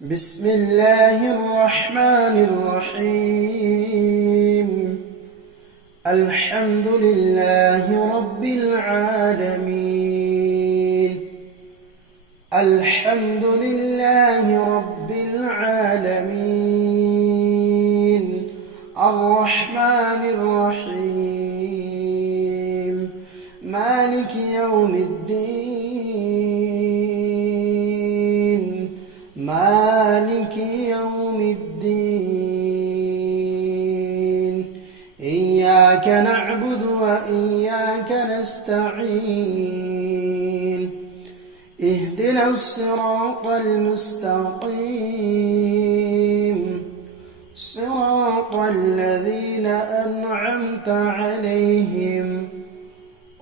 بسم الله الرحمن الرحيم. الحمد لله رب العالمين. الحمد لله رب العالمين. الرحمن الرحيم. مالك يوم الدين. مالك يوم الدين. إياك نعبد وإياك نستعين. اهدنا الصراط المستقيم. صراط الذين أنعمت عليهم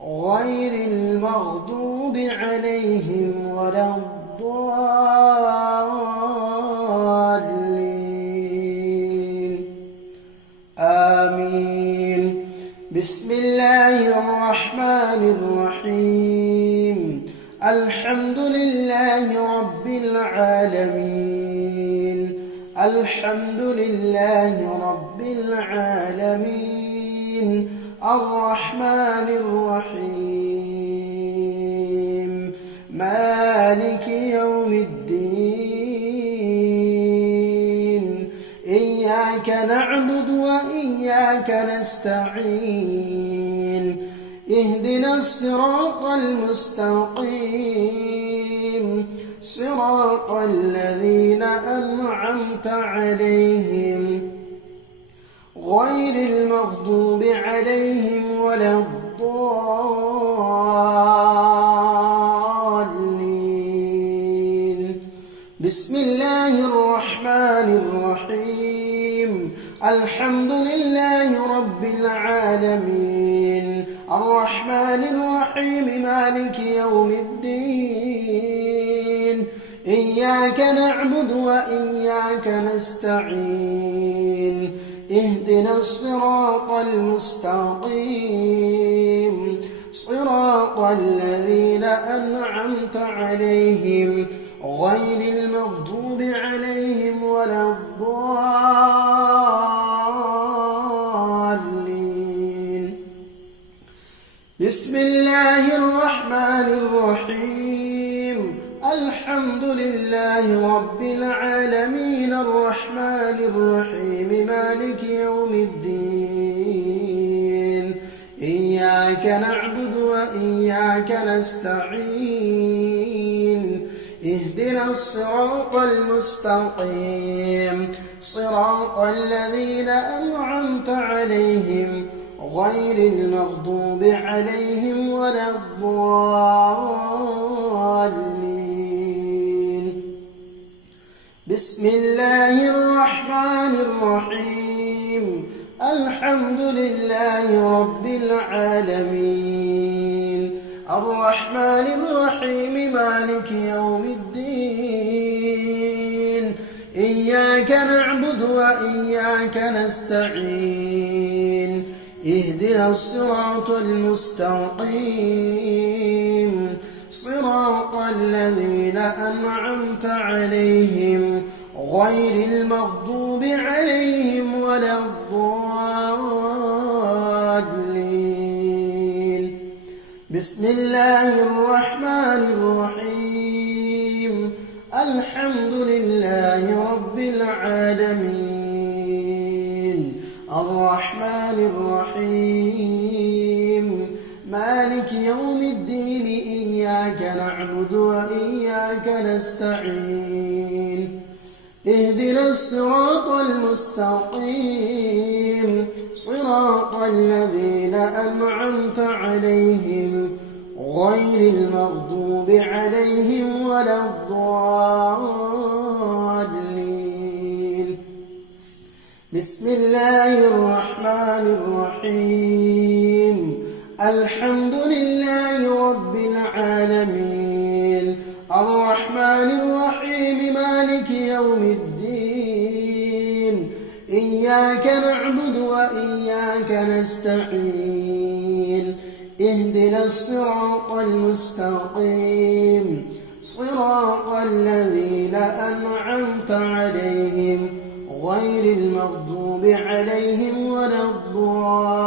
غير المغضوب عليهم ولا الضالين. آمين. بسم الله الرحمن الرحيم. الحمد لله رب العالمين. الحمد لله رب العالمين. الرحمن الرحيم. مالك يوم الدين. إياك نعبد وإياك نستعين. اهدنا الصراط المستقيم. صراط الذين أنعمت عليهم غير المغضوب عليهم ولا الضالين. بسم الله الرحمن الرحيم. الحمد لله رب العالمين. الرحمن الرحيم. مالك يوم الدين. إياك نعبد وإياك نستعين. اهدنا الصراط المستقيم. صراط الذين أنعمت عليهم غير المغضوب عليهم ولا الضالين. بسم الله الرحمن الرحيم. الحمد لله رب العالمين. الرحمن الرحيم. مالك يوم الدين. إياك نعبد وإياك نستعين. اهدنا الصراط المستقيم. صراط الذين أنعمت عليهم غير المغضوب عليهم ولا الضالين. بسم الله الرحمن الرحيم. الحمد لله رب العالمين. الرحمن الرحيم. مالك يوم الدين. إياك نعبد وإياك نستعين. اهدنا الصراط المستقيم. صراط الذين أنعمت عليهم غير المغضوب عليهم ولا الضالين. بسم الله الرحمن الرحيم. الحمد لله رب العالمين. الرحمن الرحيم. مالك يوم الدين. إياك نعبد وإياك نستعين. اهدنا الصراط المستقيم. صراط الذين أنعمت عليهم غير المغضوب عليهم ولا الضالين. بسم الله الرحمن الرحيم. الحمد لله رب العالمين. الرحمن الرحيم. مالك يوم الدين. إياك نعبد وإياك نستعين. اهدنا الصراط المستقيم. صراط الذين أنعمت عليهم غير المغضوب عليهم ولا الضالين.